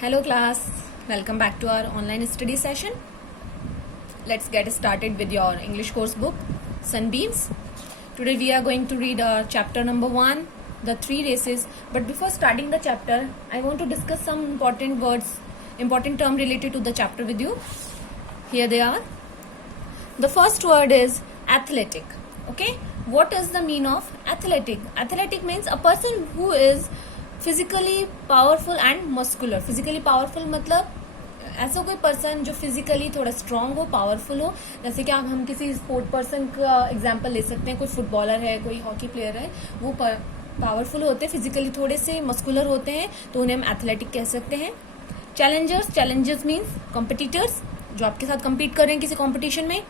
Hello class, welcome back to our online study session. Let's get started with your English course book, Sunbeams. Today we are going to read chapter number 1, the three races. But before starting the chapter, I want to discuss some important words, important term related to the chapter with you. Here they are. The first word is athletic. Okay, what is the meaning of athletic? Athletic means a person who is physically powerful and muscular. Physically powerful मतलब ऐसा कोई person जो physically थोड़ा strong हो, powerful हो. जैसे कि हम किसी स्पोर्ट पर्सन का एग्जांपल ले सकते हैं. कोई फुटबॉलर है, कोई हॉकी प्लेयर है, वो पावरफुल होते हैं, फिजिकली थोड़े से मस्कुलर होते हैं, तो उन्हें हम एथलेटिक कह सकते हैं. चैलेंजर्स मीन्स कॉम्पिटिटर्स, जो आपके साथ कम्पीट कर रहे हैं किसी कॉम्पिटिशन में.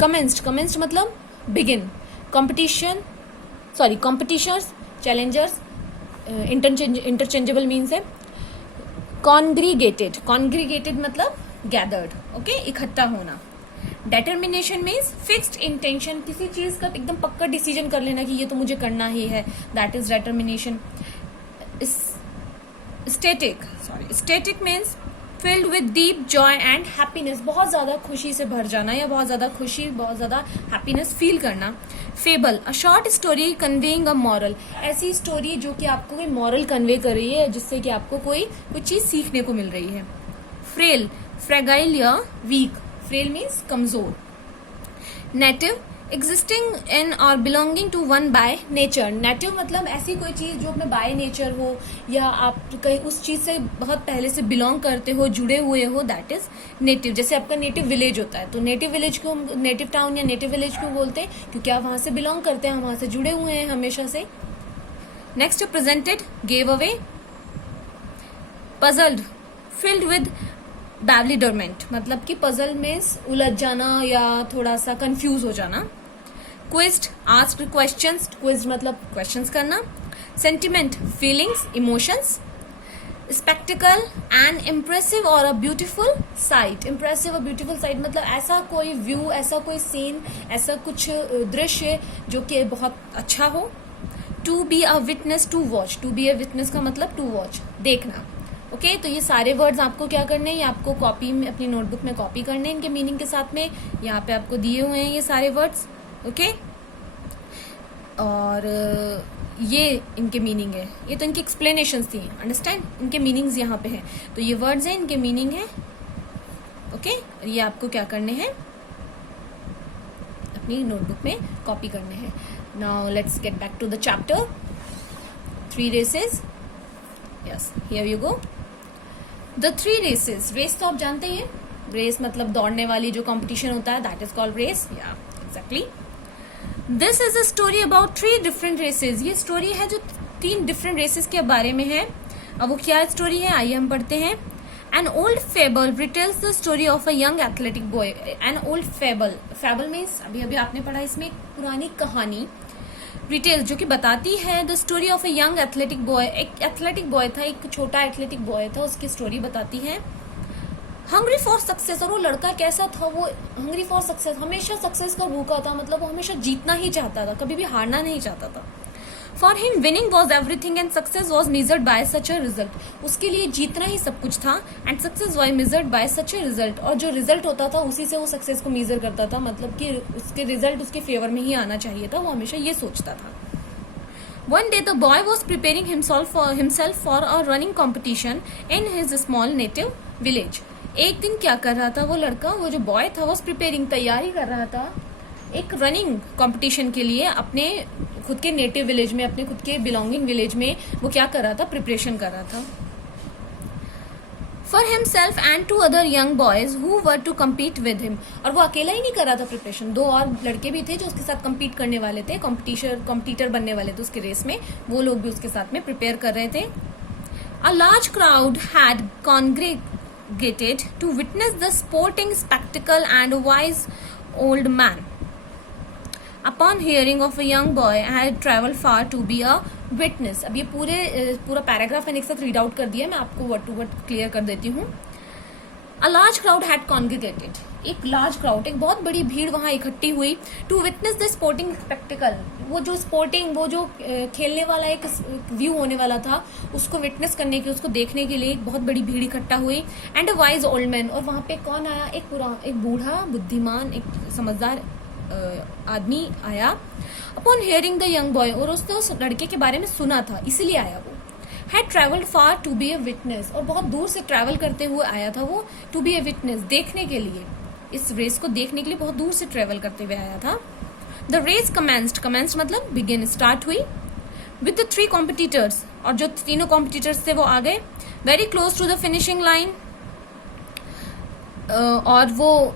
कमेंस्ड मतलब बिगिन. कॉम्पिटिशर्स, चैलेंजर्स इंटरचेंजेबल मीन्स है. कॉन्ग्रीगेटेड मतलब गैदर्ड. ओके, इकट्ठा होना. डेटर्मिनेशन मीन्स फिक्स्ड इंटेंशन, किसी चीज का एकदम पक्का डिसीजन कर लेना कि ये तो मुझे करना ही है, that is determination. Static means filled with deep joy and happiness, बहुत ज्यादा खुशी से भर जाना या बहुत ज्यादा खुशी, बहुत ज्यादा हैप्पीनेस फील करना. Fable, a short story conveying a moral, ऐसी स्टोरी जो कि आपको कोई मॉरल कन्वे कर रही है, जिससे कि आपको कोई चीज सीखने को मिल रही है. फ्रेल, फ्रेगाइल या वीक. फ्रेल मीन्स कमजोर. नेटिव, एग्जिस्टिंग इन और belonging to one by nature. Native मतलब ऐसी कोई चीज जो अपने बाय नेचर हो, या आप कहीं उस चीज से बहुत पहले से बिलोंग करते हो, जुड़े हुए हो, दैट इज नेटिव. जैसे आपका नेटिव विलेज होता है, तो नेटिव विलेज को नेटिव टाउन या नेटिव विलेज क्यों बोलते हैं? क्योंकि आप वहां से बिलोंग करते हैं, हम वहां से जुड़े हुए हैं हमेशा से. Next, presented, gave away. Puzzled, filled with bewilderment, मतलब कि पजल में उलझ जाना या थोड़ा सा कंफ्यूज हो जाना. क्विज्ड, आस्क्ड क्वेश्चंस. क्विज्ड मतलब क्वेश्चंस करना. Sentiment, feelings, emotions. Spectacled, N impressive और अ ब्यूटीफुल साइट. इम्प्रेसिव और ब्यूटीफुल साइट मतलब ऐसा कोई व्यू, ऐसा कोई सीन, ऐसा कुछ दृश्य जो कि बहुत अच्छा हो. To be a witness, to watch. To be a witness का मतलब टू वॉच, देखना. ओके, तो ये सारे वर्ड्स आपको क्या करने हैं, ये आपको कॉपी में, अपनी नोटबुक में कॉपी करने हैं इनके मीनिंग के साथ में. यहाँ पे आपको दिए हुए हैं ये सारे वर्ड्स. ओके, और ये इनके मीनिंग है, ये तो इनकी एक्सप्लेनेशंस थी, अंडरस्टैंड. इनके मीनिंग्स यहाँ पे हैं, तो ये वर्ड्स हैं, इनके मीनिंग है. ओके, ये आपको क्या करने हैं, अपनी नोटबुक में कॉपी करने हैं. Now let's get back to the chapter. Three races. Yes, here you go. The three races. Race तो आप जानते हैं, रेस मतलब दौड़ने वाली जो कंपटीशन होता है, दैट इज कॉल्ड रेस. या exactly. This is a story about three different races. ये स्टोरी है जो तीन डिफरेंट रेसेस के बारे में है. अब वो क्या स्टोरी है, आइए हम पढ़ते हैं. An old fable retails the story of a young athletic boy. An old fable, fable means अभी अभी आपने पढ़ा, इसमें पुरानी कहानी. रिटेल्स जो कि बताती है the story of a young athletic boy. एक एथलेटिक बॉय था, एक छोटा एथलेटिक बॉय था, उसकी स्टोरी बताती है. हंग्री फॉर सक्सेस, और वो लड़का कैसा था, वो हंग्री फॉर सक्सेस, हमेशा सक्सेस का भूखा था, मतलब वो हमेशा जीतना ही चाहता था, कभी भी हारना नहीं चाहता था. For him winning was everything and success was measured by such a result. उसके लिए जीतना ही सब कुछ था, and success was measured by such a result, और जो रिजल्ट होता था उसी से वो सक्सेस को मेजर करता था, मतलब कि उसके रिजल्ट उसके फेवर में ही आना चाहिए था, वो हमेशा ये सोचता था. One day the boy was preparing himself for a running competition in his small native village. एक दिन क्या कर रहा था वो लड़का, वो जो बॉय था, वो प्रिपेयरिंग, तैयारी कर रहा था एक रनिंग कंपटीशन के लिए अपने खुद के नेटिव विलेज में, अपने खुद के बिलोंगिंग विलेज में. वो क्या कर रहा था, प्रिपरेशन कर रहा था. For himself and to other young boys who were to compete with him. और वो अकेला ही नहीं कर रहा था प्रिपरेशन, दो और लड़के भी थे जो उसके साथ कम्पीट करने वाले थे, कॉम्पिटिटर बनने वाले थे उसके रेस में, वो लोग भी उसके साथ में प्रिपेयर कर रहे थे. A large crowd had congregated to witness the sporting spectacle and wise old man. Upon hearing of a young boy had travel far to be a witness. अब ये पूरा पैराग्राफ मैंने एक साथ रीड आउट कर दिया, मैं आपको वर्ड टू वर्ड क्लियर कर देती हूँ. A large crowd had congregated, एक लार्ज क्राउड, एक बहुत बड़ी भीड़ वहां इकट्ठी हुई to witness the sporting spectacle, वो जो खेलने वाला एक व्यू होने वाला था उसको विटनेस करने के, उसको देखने के लिए एक बहुत बड़ी भीड़ इकट्ठा हुई। And a wise old man, और वहां पे कौन आया, एक बूढ़ा बुद्धिमान एक समझदार आदमी आया। Upon hearing the young boy, और उसने उस लड़के के बारे में सुना था इसीलिए आया वो। Had travelled far to be a witness, और बहुत दूर से ट्रेवल करते हुए आया था वो, टू बी ए विटनेस, देखने के लिए, इस रेस को देखने के लिए बहुत दूर से ट्रेवल करते हुए आया था। द रेस कमेंस्ड मतलब बिगिन, स्टार्ट हुई। विद द 3 कॉम्पिटिटर्स, और जो तीनों कॉम्पिटिटर्स थे वो आ गए very close to the finishing line, और वो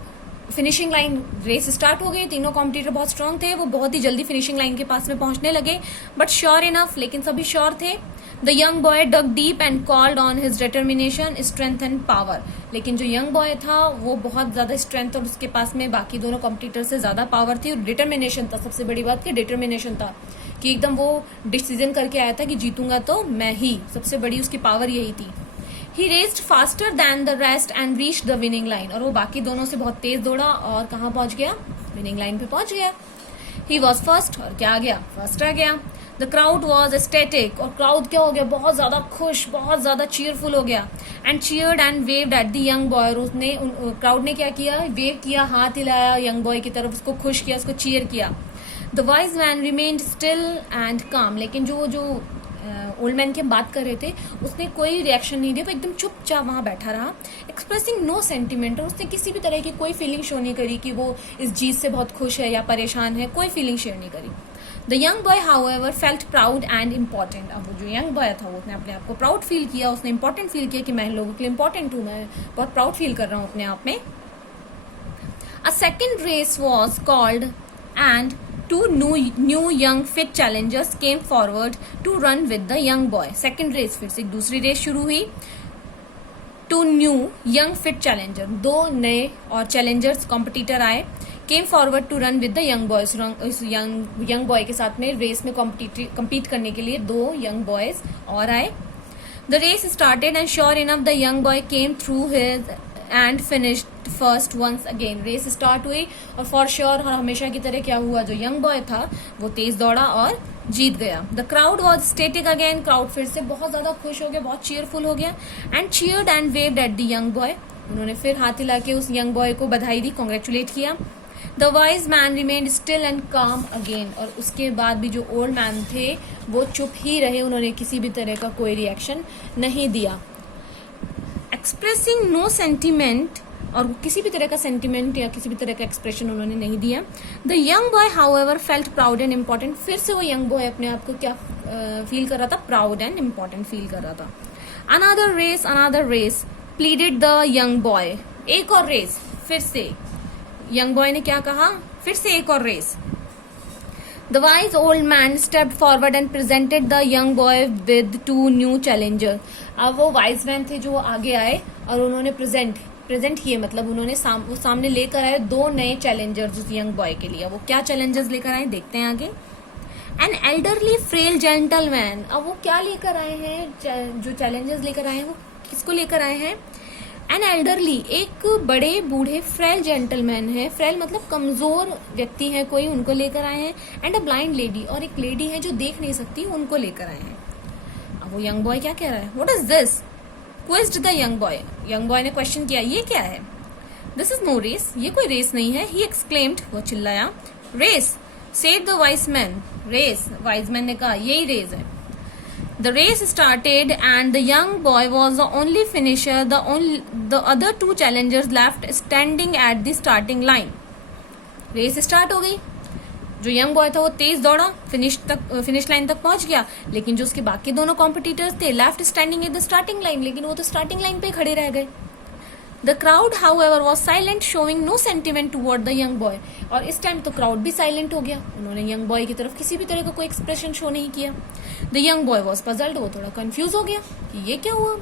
फिनिशिंग लाइन, रेस स्टार्ट हो गई, तीनों कॉम्पिटिटर बहुत स्ट्रांग थे, वो बहुत ही जल्दी फिनिशिंग लाइन के पास में पहुंचने लगे। बट श्योर इनफ, लेकिन सभी श्योर थे। The young boy dug deep and called on his determination, strength and power, लेकिन जो यंग बॉय था वो बहुत ज्यादा स्ट्रेंथ और उसके पास में बाकी दोनों कॉम्पिटिटर से ज्यादा पावर थी, और डिटर्मिनेशन था, सबसे बड़ी बात की डिटर्मिनेशन था कि एकदम वो डिसीजन करके आया था कि जीतूंगा तो मैं ही, सबसे बड़ी उसकी पावर यही थी। He raced faster than the rest and reached the winning line, और वो बाकी दोनों से बहुत तेज दौड़ा और कहाँ पहुंच गया, विनिंग लाइन पे पहुंच गया। He was first, और क्या आ गया, फर्स्ट आ गया। The crowd was ecstatic, और क्राउड क्या हो गया, बहुत ज्यादा खुश, बहुत ज्यादा चीयरफुल हो गया। And cheered and waved at the young boy, और उसने क्राउड ने क्या किया, वेव किया, हाथ हिलाया यंग बॉय की तरफ, उसको खुश किया, उसको चीयर किया। The wise man remained still and calm, लेकिन जो ओल्ड मैन की हम बात कर रहे थे उसने कोई रिएक्शन नहीं दिया, वो एकदम चुपचाप वहां बैठा रहा। एक्सप्रेसिंग नो सेंटिमेंट, और उसने किसी भी तरह की कोई फीलिंग शो नहीं करी कि वो इस जीत से बहुत खुश है या परेशान है, कोई फीलिंग शेयर नहीं करी। The young boy however felt proud and important, अब वो जो यंग बॉय था वो अपने आप को प्राउड फील किया, उसने इंपॉर्टेंट फील किया कि मैं लोगों के लिए इंपॉर्टेंट हूं, मैं बहुत प्राउड फील कर रहा हूं अपने आप में। A second race was called and Two new young fit challengers came forward to run with the young boy. Second race, फिर से एक दूसरी रेस शुरू हुई। Two new young fit challenger, 2 नए और चैलेंजर्स कॉम्पिटिटर आए, came forward to run with the young boys, इस young boy के साथ में रेस में compete करने के लिए 2 young boys और आए। The race started and sure enough the young boy came through his and finished first once again, race start हुई और फॉर श्योर और हमेशा की तरह क्या हुआ, जो यंग बॉय था वो तेज दौड़ा और जीत गया। The crowd was static again, crowd फिर से बहुत ज्यादा खुश हो गया, बहुत चीयरफुल हो गया। And cheered and waived at the young boy, उन्होंने फिर हाथ हिला के उस यंग बॉय को बधाई दी, कॉन्ग्रेचुलेट किया। The wise man remained still and काम अगेन, और उसके बाद भी जो ओल्ड मैन थे वो चुप ही रहे, उन्होंने किसी भी तरह का कोई रिएक्शन नहीं दिया। एक्सप्रेसिंग नो सेंटिमेंट, और किसी भी तरह का सेंटिमेंट या किसी भी तरह का एक्सप्रेशन उन्होंने नहीं दिया। The young boy however felt proud and important, फिर से वो यंग बॉय अपने आप को क्या फील कर रहा था, प्राउड एंड इम्पोर्टेंट फील कर रहा था। Another race pleaded the young boy, एक और रेस, फिर से यंग बॉय ने क्या कहा, फिर से एक और race. The wise old man stepped forward and presented the young boy with 2 new challenger, अब वो वाइज मैन थे जो आगे आए और उन्होंने प्रेजेंट किए, मतलब उन्होंने वो सामने लेकर आए 2 नए चैलेंजर्स उस यंग बॉय के लिए। वो क्या चैलेंजर्स लेकर आए देखते हैं आगे। एन एल्डरली फ्रेल जेंटलमैन, अब वो क्या लेकर आए हैं, जो चैलेंजर्स लेकर आए हैं वो किसको लेकर आए हैं, एन एल्डरली, एक बड़े बूढ़े फ्रेल जेंटलमैन है, फ्रेल मतलब कमजोर व्यक्ति है कोई, उनको लेकर आए हैं। एंड अ ब्लाइंड लेडी, और एक लेडी है जो देख नहीं सकती, उनको लेकर आए हैं। अब वो यंग बॉय क्या कह रहा है, what is this, question the young boy, young boy ने क्वेश्चन किया, ये क्या है, दिस इज नो रेस, ये कोई रेस नहीं है। ही एक्सक्लेम्ड, वो चिल्लाया, race said the wise man, race, wise man ने कहा यही रेस है। The race started and the young boy was the only finisher, the other 2 challengers left standing at the starting line. Race start हो गई, जो young boy था वो तेज दौड़ा, फिनिश लाइन तक पहुंच गया, लेकिन जो उसके बाकी दोनों कॉम्पिटिटर्स थे left standing at the starting line, लेकिन वो तो स्टार्टिंग लाइन पे खड़े रह गए। The crowd however was silent showing no sentiment toward the young boy, और इस टाइम तो क्राउड भी साइलेंट हो गया, उन्होंने यंग बॉय की तरफ किसी भी तरह का कोई एक्सप्रेशन शो नहीं किया। The young boy was puzzled, वो थोड़ा कंफ्यूज हो गया कि ये क्या हुआ,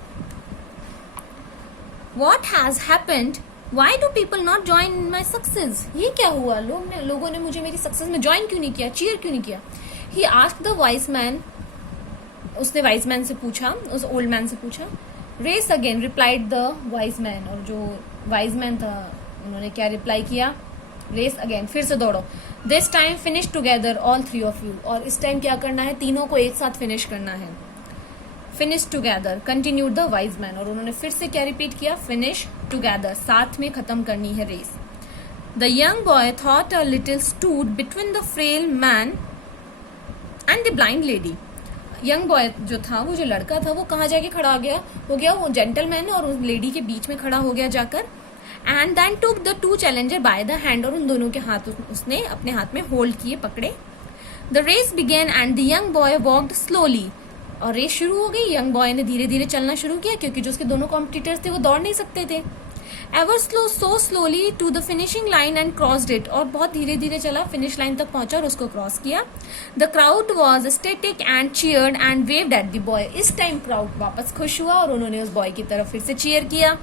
what has happened, why do people not join in my success, ये क्या हुआ, लोगों ने मुझे मेरी सक्सेस में ज्वाइन क्यों नहीं किया, चीयर क्यों नहीं किया। He asked the wise man, उसने वाइज मैन से पूछा, उस ओल्ड मैन से पूछा। Race again replied the wise man, और जो वाइज मैन था, उन्होंने क्या रिप्लाई किया, रेस अगेन, फिर से दौड़ो, this time finish together all three of you, और इस टाइम क्या करना है, तीनों को एक साथ फिनिश करना है, finish together, continued the wise man, और उन्होंने फिर से क्या रिपीट किया, फिनिश टुगेदर, साथ में खत्म करनी है race. The young boy thought a little stood between the frail man and the blind lady. Young boy जो था, वो जो लड़का था, वो कहाँ जाके खड़ा हो गया, वो जेंटलमैन और उस लेडी के बीच में खड़ा हो गया जाकर, and then took the two challenger by the hand, और उन दोनों के हाथ उसने अपने हाथ में होल्ड किए, पकड़े। The race began and the young boy walked slowly, और रेस शुरू हो गई, यंग बॉय ने धीरे धीरे चलना शुरू किया, क्योंकि जो उसके दोनों कॉम्पिटिटर्स थे वो दौड़ नहीं सकते थे। Ever slow so slowly to the finishing line and crossed it, और बहुत धीरे धीरे चला, फिनिश लाइन तक पहुंचा और उसको क्रॉस किया। The crowd was static and cheered and waived at the boy, इस टाइम क्राउड वापस खुश हुआ और उन्होंने उस बॉय की तरफ फिर से चीयर किया।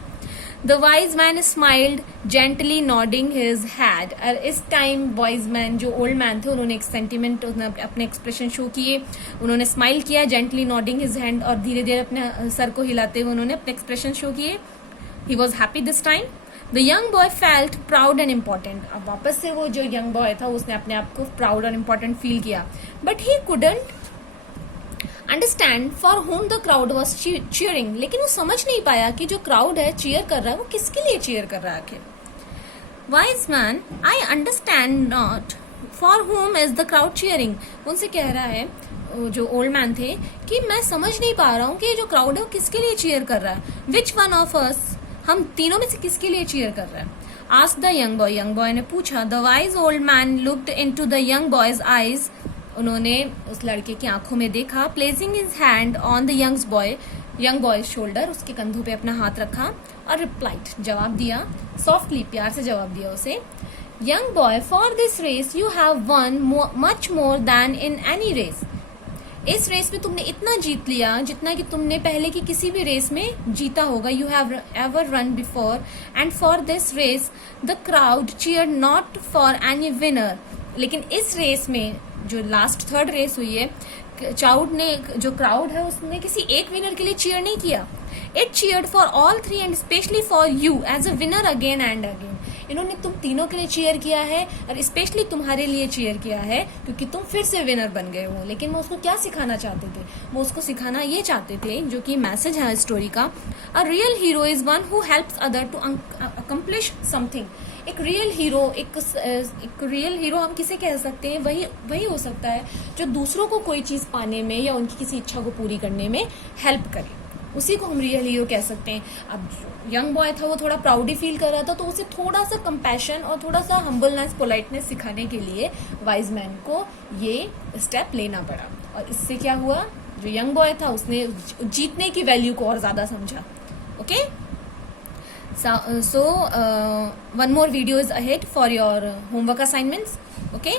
The wise man smiled gently nodding his head, और इस टाइम वाइज मैन जो ओल्ड मैन थे, उन्होंने एक सेंटिमेंट, अपने एक्सप्रेशन शो किए, उन्होंने स्माइल किया, जेंटली नॉडिंग हिज हैंड, और धीरे धीरे अपने सर को हिलाते हुए उन्होंने अपने एक्सप्रेशन शो किए। He was happy this time. The young boy felt proud and important, अब वापस से वो जो यंग बॉय था उसने अपने आप को प्राउड और इम्पोर्टेंट फील किया, but he couldn't understand for home the crowd was cheering, लेकिन वो समझ नहीं पाया कि जो क्राउड है चीयर कर रहा है वो किसके लिए चीयर कर रहा है आखिर। Wise man, I understand not for home is the crowd cheering, उनसे कह रहा है जो ओल्ड मैन थे कि मैं समझ नहीं पा रहा हूँ कि जो क्राउड है वो किसके लिए चीयर कर रहा है, विच वन ऑफ अस, हम तीनों में से किसके लिए चीयर कर रहा है। Ask the young boy, young boy ने पूछा। The wise old man looked into the young boys eyes, उन्होंने उस लड़के की आंखों में देखा। Placing his hand on the young boy shoulder, उसके कंधों पे अपना हाथ रखा और रिप्लाइड, जवाब दिया, सॉफ्टली, प्यार से जवाब दिया उसे। Young boy, for this race you have won much more than in any race, इस रेस में तुमने इतना जीत लिया जितना कि तुमने पहले की किसी भी रेस में जीता होगा। You have ever run before, and for this race the crowd cheer not for any winner, लेकिन इस रेस में जो लास्ट थर्ड रेस हुई है, जो क्राउड है उसने किसी एक विनर के लिए चीयर नहीं किया। It cheered for all three and specially for you as a winner again and again, इन्होंने तुम तीनों के लिए चीयर किया है और स्पेशली तुम्हारे लिए चीयर किया है क्योंकि तुम फिर से विनर बन गए हो। लेकिन वो उसको क्या सिखाना चाहते थे, वो उसको सिखाना ये चाहते थे, जो कि मैसेज है स्टोरी का, a real hero is one who helps other to accomplish something. एक रियल हीरो हम किसे कह सकते हैं, वही हो सकता है जो दूसरों को कोई चीज पाने में या उनकी किसी इच्छा को पूरी करने में हेल्प करे, उसी को हम रियल हीरो कह सकते हैं। अब यंग बॉय था, वो थोड़ा प्राउडी फील कर रहा था, तो उसे थोड़ा सा कंपैशन और थोड़ा सा हम्बलनेस, पोलाइटनेस सिखाने के लिए वाइज मैन को ये स्टेप लेना पड़ा। और इससे क्या हुआ, जो यंग बॉय था उसने जीतने की वैल्यू को और ज्यादा समझा। Okay, so one more video is ahead for your homework assignments. Okay.